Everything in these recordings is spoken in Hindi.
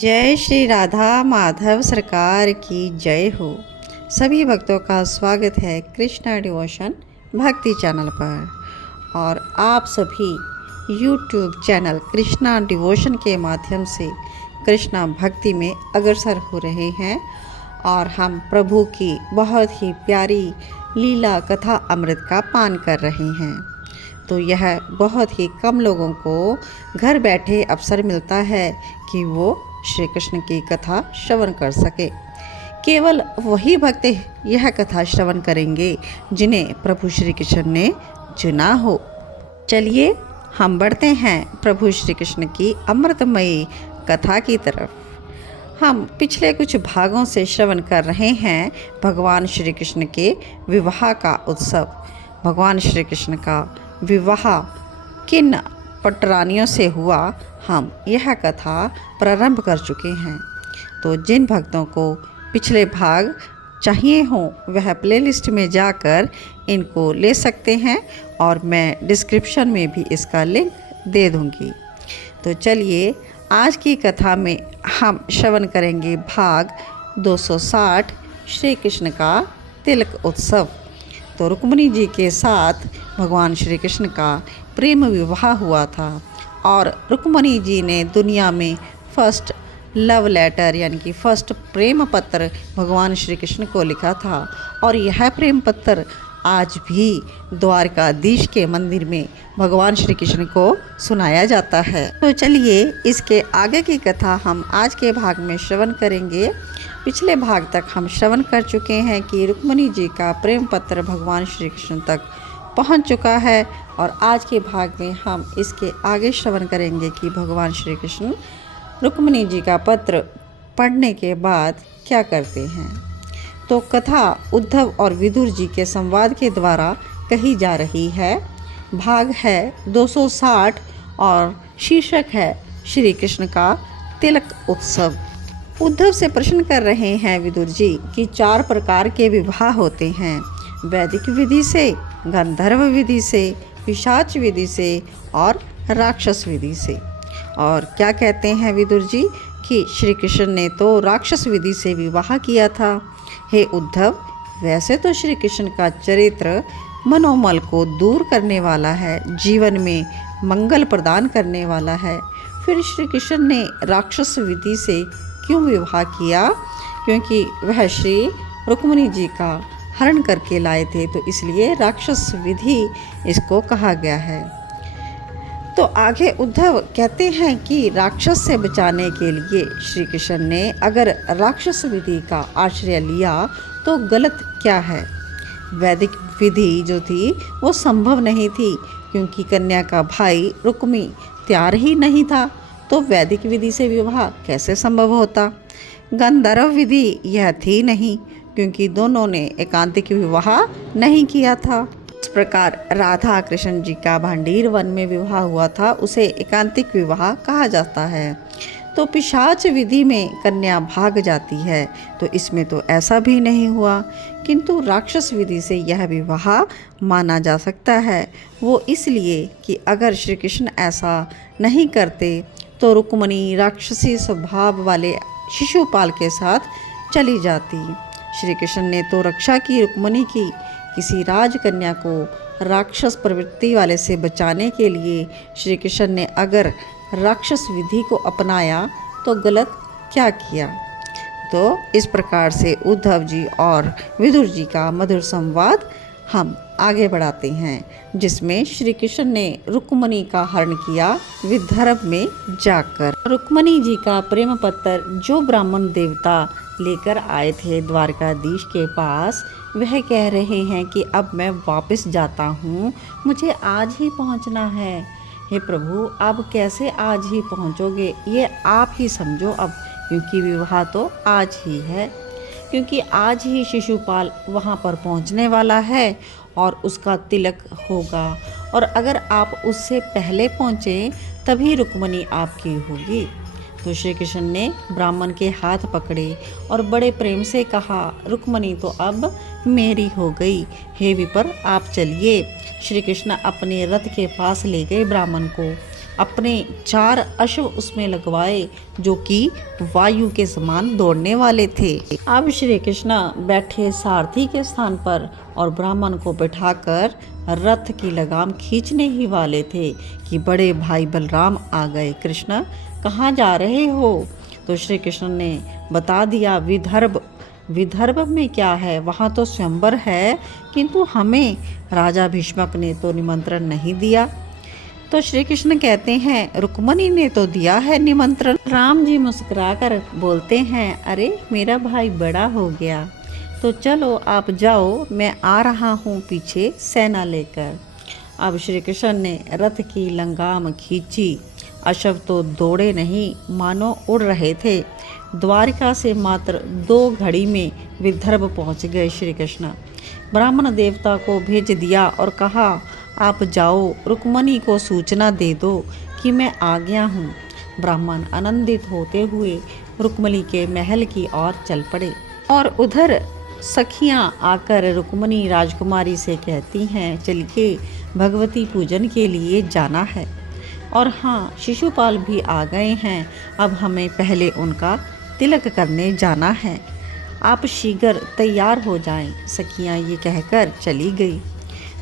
जय श्री राधा माधव सरकार की जय हो। सभी भक्तों का स्वागत है कृष्णा डिवोशन भक्ति चैनल पर। और आप सभी YouTube चैनल कृष्णा डिवोशन के माध्यम से कृष्णा भक्ति में अग्रसर हो रहे हैं और हम प्रभु की बहुत ही प्यारी लीला कथा अमृत का पान कर रहे हैं। तो यह बहुत ही कम लोगों को घर बैठे अवसर मिलता है कि वो श्री कृष्ण की कथा श्रवण कर सके। केवल वही भक्त यह कथा श्रवण करेंगे जिन्हें प्रभु श्री कृष्ण ने चुना हो। चलिए हम बढ़ते हैं प्रभु श्री कृष्ण की अमृतमयी कथा की तरफ। हम पिछले कुछ भागों से श्रवण कर रहे हैं भगवान श्री कृष्ण के विवाह का उत्सव। भगवान श्री कृष्ण का विवाह किन पटरानियों से हुआ, हम यह कथा प्रारंभ कर चुके हैं। तो जिन भक्तों को पिछले भाग चाहिए हों वह प्लेलिस्ट में जाकर इनको ले सकते हैं और मैं डिस्क्रिप्शन में भी इसका लिंक दे दूंगी। तो चलिए आज की कथा में हम श्रवण करेंगे भाग 260 श्री कृष्ण का तिलक उत्सव। तो रुक्मिणी जी के साथ भगवान श्री कृष्ण का प्रेम विवाह हुआ था और रुक्मिणी जी ने दुनिया में फर्स्ट लव लेटर यानी कि फर्स्ट प्रेम पत्र भगवान श्री कृष्ण को लिखा था और यह प्रेम पत्र आज भी द्वारकाधीश के मंदिर में भगवान श्री कृष्ण को सुनाया जाता है। तो चलिए इसके आगे की कथा हम आज के भाग में श्रवण करेंगे। पिछले भाग तक हम श्रवण कर चुके हैं कि रुक्मिणी जी का प्रेम पत्र भगवान श्री कृष्ण तक पहुंच चुका है और आज के भाग में हम इसके आगे श्रवण करेंगे कि भगवान श्री कृष्ण रुक्मिणी जी का पत्र पढ़ने के बाद क्या करते हैं। तो कथा उद्धव और विदुर जी के संवाद के द्वारा कही जा रही है। भाग है 260 और शीर्षक है श्री कृष्ण का तिलक उत्सव। उद्धव से प्रश्न कर रहे हैं विदुर जी कि 4 प्रकार के विवाह होते हैं, वैदिक विधि से, गंधर्व विधि से, पिशाच विधि से और राक्षस विधि से। और क्या कहते हैं विदुर जी कि श्री कृष्ण ने तो राक्षस विधि से विवाह किया था। हे उद्धव, वैसे तो श्री कृष्ण का चरित्र मनोमल को दूर करने वाला है, जीवन में मंगल प्रदान करने वाला है, फिर श्री कृष्ण ने राक्षस विधि से क्यों विवाह किया? क्योंकि वह श्री रुक्मिणी जी का हरण करके लाए थे, तो इसलिए राक्षस विधि इसको कहा गया है। तो आगे उद्धव कहते हैं कि राक्षस से बचाने के लिए श्री कृष्ण ने अगर राक्षस विधि का आश्रय लिया तो गलत क्या है। वैदिक विधि जो थी वो संभव नहीं थी क्योंकि कन्या का भाई रुक्मी तैयार ही नहीं था, तो वैदिक विधि से विवाह कैसे संभव होता। गंधर्व विधि यह थी नहीं क्योंकि दोनों ने एकांतिक विवाह नहीं किया था। इस प्रकार राधा कृष्ण जी का भांडीर वन में विवाह हुआ था, उसे एकांतिक विवाह कहा जाता है। तो पिशाच विधि में कन्या भाग जाती है, तो इसमें तो ऐसा भी नहीं हुआ, किंतु राक्षस विधि से यह विवाह माना जा सकता है। वो इसलिए कि अगर श्री कृष्ण ऐसा नहीं करते तो रुक्मिणी राक्षसी स्वभाव वाले शिशुपाल के साथ चली जाती। श्री कृष्ण ने तो रक्षा की रुक्मिणी की, किसी राजकन्या को राक्षस प्रवृत्ति वाले से बचाने के लिए श्री कृष्ण ने अगर राक्षस विधि को अपनाया तो गलत क्या किया। तो इस प्रकार से उद्धव जी और विदुर जी का मधुर संवाद हम आगे बढ़ाते हैं, जिसमें श्री कृष्ण ने रुक्मिणी का हरण किया विदर्भ में जाकर। रुक्मिणी जी का प्रेम पत्र जो ब्राह्मण देवता लेकर आए थे द्वारकाधीश के पास, वह कह रहे हैं कि अब मैं वापस जाता हूँ, मुझे आज ही पहुँचना है। हे प्रभु, अब कैसे आज ही पहुँचोगे, ये आप ही समझो अब, क्योंकि विवाह तो आज ही है, क्योंकि आज ही शिशुपाल वहाँ पर पहुँचने वाला है और उसका तिलक होगा, और अगर आप उससे पहले पहुँचे तभी रुक्मिणी आपकी होगी। तो श्री कृष्ण ने ब्राह्मण के हाथ पकड़े और बड़े प्रेम से कहा, रुक्मिणी तो अब मेरी हो गई, हे विपर आप चलिए। श्री कृष्ण अपने रथ के पास ले गए ब्राह्मण को अपने 4 अश्व उसमें लगवाए जो कि वायु के समान दौड़ने वाले थे। अब श्री कृष्ण बैठे सारथी के स्थान पर और ब्राह्मण को बैठाकर रथ की लगाम खींचने ही वाले थे कि बड़े भाई बलराम आ गए। कृष्ण कहाँ जा रहे हो? तो श्री कृष्ण ने बता दिया, विदर्भ में क्या है, वहाँ तो स्वयंवर है, किंतु हमें राजा भीष्मक ने तो निमंत्रण नहीं दिया। तो श्री कृष्ण कहते हैं, रुक्मणी ने तो दिया है निमंत्रण। राम जी मुस्कुराकर बोलते हैं, अरे मेरा भाई बड़ा हो गया, तो चलो आप जाओ, मैं आ रहा हूँ पीछे सेना लेकर। अब श्री कृष्ण ने रथ की लगाम खींची। अश्व तो दौड़े नहीं, मानो उड़ रहे थे। द्वारिका से मात्र 2 घड़ी में विदर्भ पहुँच गए श्री कृष्ण। ब्राह्मण देवता को भेज दिया और कहा, आप जाओ, रुक्मणी को सूचना दे दो कि मैं आ गया हूँ। ब्राह्मण आनंदित होते हुए रुक्मणी के महल की ओर चल पड़े और उधर सखियाँ आकर रुक्मणी राजकुमारी से कहती हैं, चलिए भगवती पूजन के लिए जाना है। और हाँ, शिशुपाल भी आ गए हैं, अब हमें पहले उनका तिलक करने जाना है, आप शीघ्र तैयार हो जाएं। सखियाँ ये कहकर चली गई।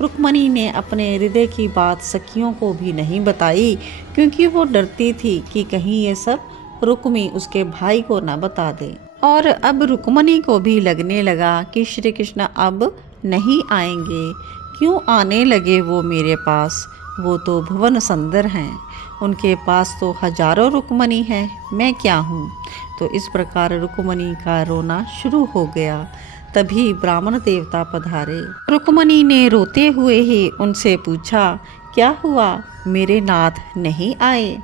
रुक्मणी ने अपने हृदय की बात सखियों को भी नहीं बताई, क्योंकि वो डरती थी कि कहीं ये सब रुक्मी उसके भाई को न बता दे। और अब रुक्मणी को भी लगने लगा कि श्री कृष्ण अब नहीं आएंगे। क्यों आने लगे वो मेरे पास? वो तो भुवन सुंदर हैं, उनके पास तो हजारों रुक्मणी हैं, मैं क्या हूँ? तो इस प्रकार रुक्मणी का रोना शुरू हो गया। तभी ब्राह्मण देवता पधारे। रुक्मणी ने रोते हुए ही उनसे पूछा, क्या हुआ, मेरे नाथ नहीं आए?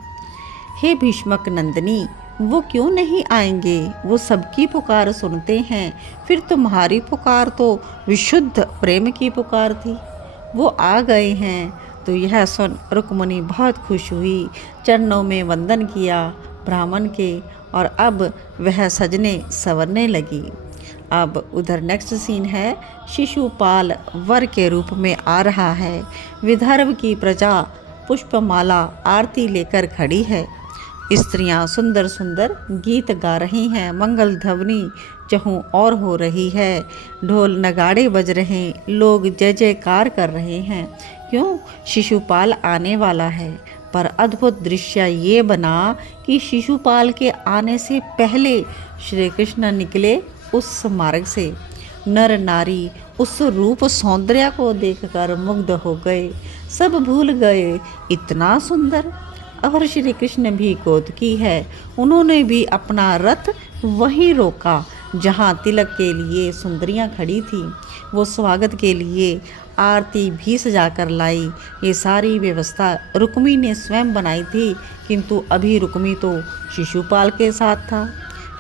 हे भीष्मक नंदिनी, वो क्यों नहीं आएंगे? वो सबकी पुकार सुनते हैं, फिर तुम्हारी पुकार तो विशुद्ध प्रेम की पुकार थी। वो आ गए हैं। तो यह सुन रुक्मणी बहुत खुश हुई, चरणों में वंदन किया ब्राह्मण के, और अब वह सजने संवरने लगी। अब उधर नेक्स्ट सीन है, शिशुपाल वर के रूप में आ रहा है। विदर्भ की प्रजा पुष्पमाला आरती लेकर खड़ी है। स्त्रियां सुंदर सुंदर गीत गा रही हैं, मंगल ध्वनि चहु और हो रही है, ढोल नगाड़े बज रहे, लोग जय जयकार कर रहे हैं। क्यों? शिशुपाल आने वाला है। पर अद्भुत दृश्य ये बना कि शिशुपाल के आने से पहले श्री कृष्ण निकले उस मार्ग से। नर नारी उस रूप सौंदर्य को देखकर मुग्ध हो गए, सब भूल गए, इतना सुंदर। और श्री कृष्ण भी कौतुकी है, उन्होंने भी अपना रथ वहीं रोका जहाँ तिलक के लिए सुंदरियाँ खड़ी थी। वो स्वागत के लिए आरती भी सजाकर लाई। ये सारी व्यवस्था रुक्मी ने स्वयं बनाई थी, किंतु अभी रुक्मी तो शिशुपाल के साथ था।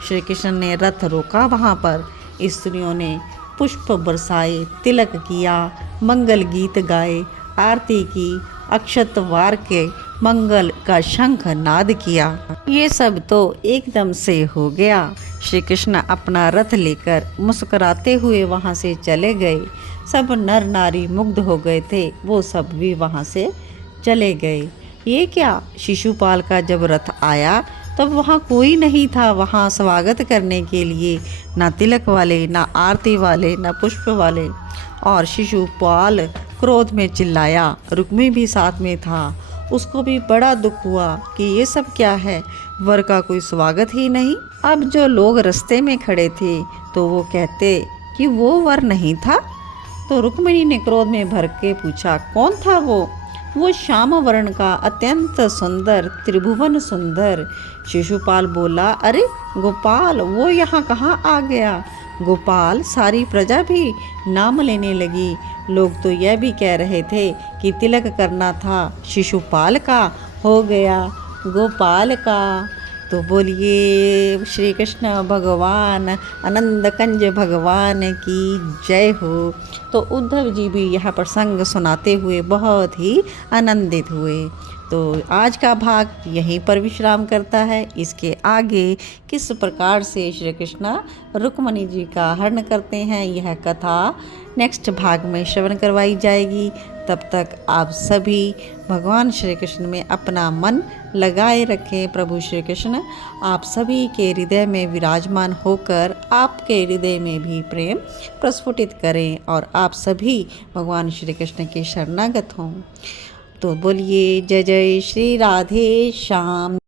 श्री कृष्ण ने रथ रोका वहाँ पर, स्त्रियों ने पुष्प बरसाए, तिलक किया, मंगल गीत गाए, आरती की, अक्षत वार के मंगल का शंख नाद किया। ये सब तो एकदम से हो गया। श्री कृष्ण अपना रथ लेकर मुस्कुराते हुए वहाँ से चले गए। सब नर नारी मुग्ध हो गए थे, वो सब भी वहाँ से चले गए। ये क्या, शिशुपाल का जब रथ आया तब वहाँ कोई नहीं था वहाँ स्वागत करने के लिए, ना तिलक वाले, ना आरती वाले, ना पुष्प वाले। और शिशुपाल क्रोध में चिल्लाया, रुक्मी भी साथ में था। उसको भी बड़ा दुख हुआ कि ये सब क्या है, वर का कोई स्वागत ही नहीं। अब जो लोग रास्ते में खड़े थे तो वो कहते कि वो वर नहीं था। तो रुक्मिणी ने क्रोध में भर के पूछा, कौन था वो श्याम वर्ण का अत्यंत सुंदर, त्रिभुवन सुंदर। शिशुपाल बोला, अरे गोपाल, वो यहाँ कहाँ आ गया? गोपाल, सारी प्रजा भी नाम लेने लगी। लोग तो यह भी कह रहे थे कि तिलक करना था शिशुपाल का, हो गया गोपाल का। तो बोलिए श्री कृष्ण भगवान, आनंद कंज भगवान की जय हो। तो उद्धव जी भी यह प्रसंग सुनाते हुए बहुत ही आनंदित हुए। तो आज का भाग यहीं पर विश्राम करता है। इसके आगे किस प्रकार से श्री कृष्ण रुक्मिणी जी का हरण करते हैं, यह कथा नेक्स्ट भाग में श्रवण करवाई जाएगी। तब तक आप सभी भगवान श्री कृष्ण में अपना मन लगाए रखें। प्रभु श्री कृष्ण आप सभी के हृदय में विराजमान होकर आपके हृदय में भी प्रेम प्रस्फुटित करें और आप सभी भगवान श्री कृष्ण के शरणागत हों। तो बोलिए जय जय श्री राधे श्याम।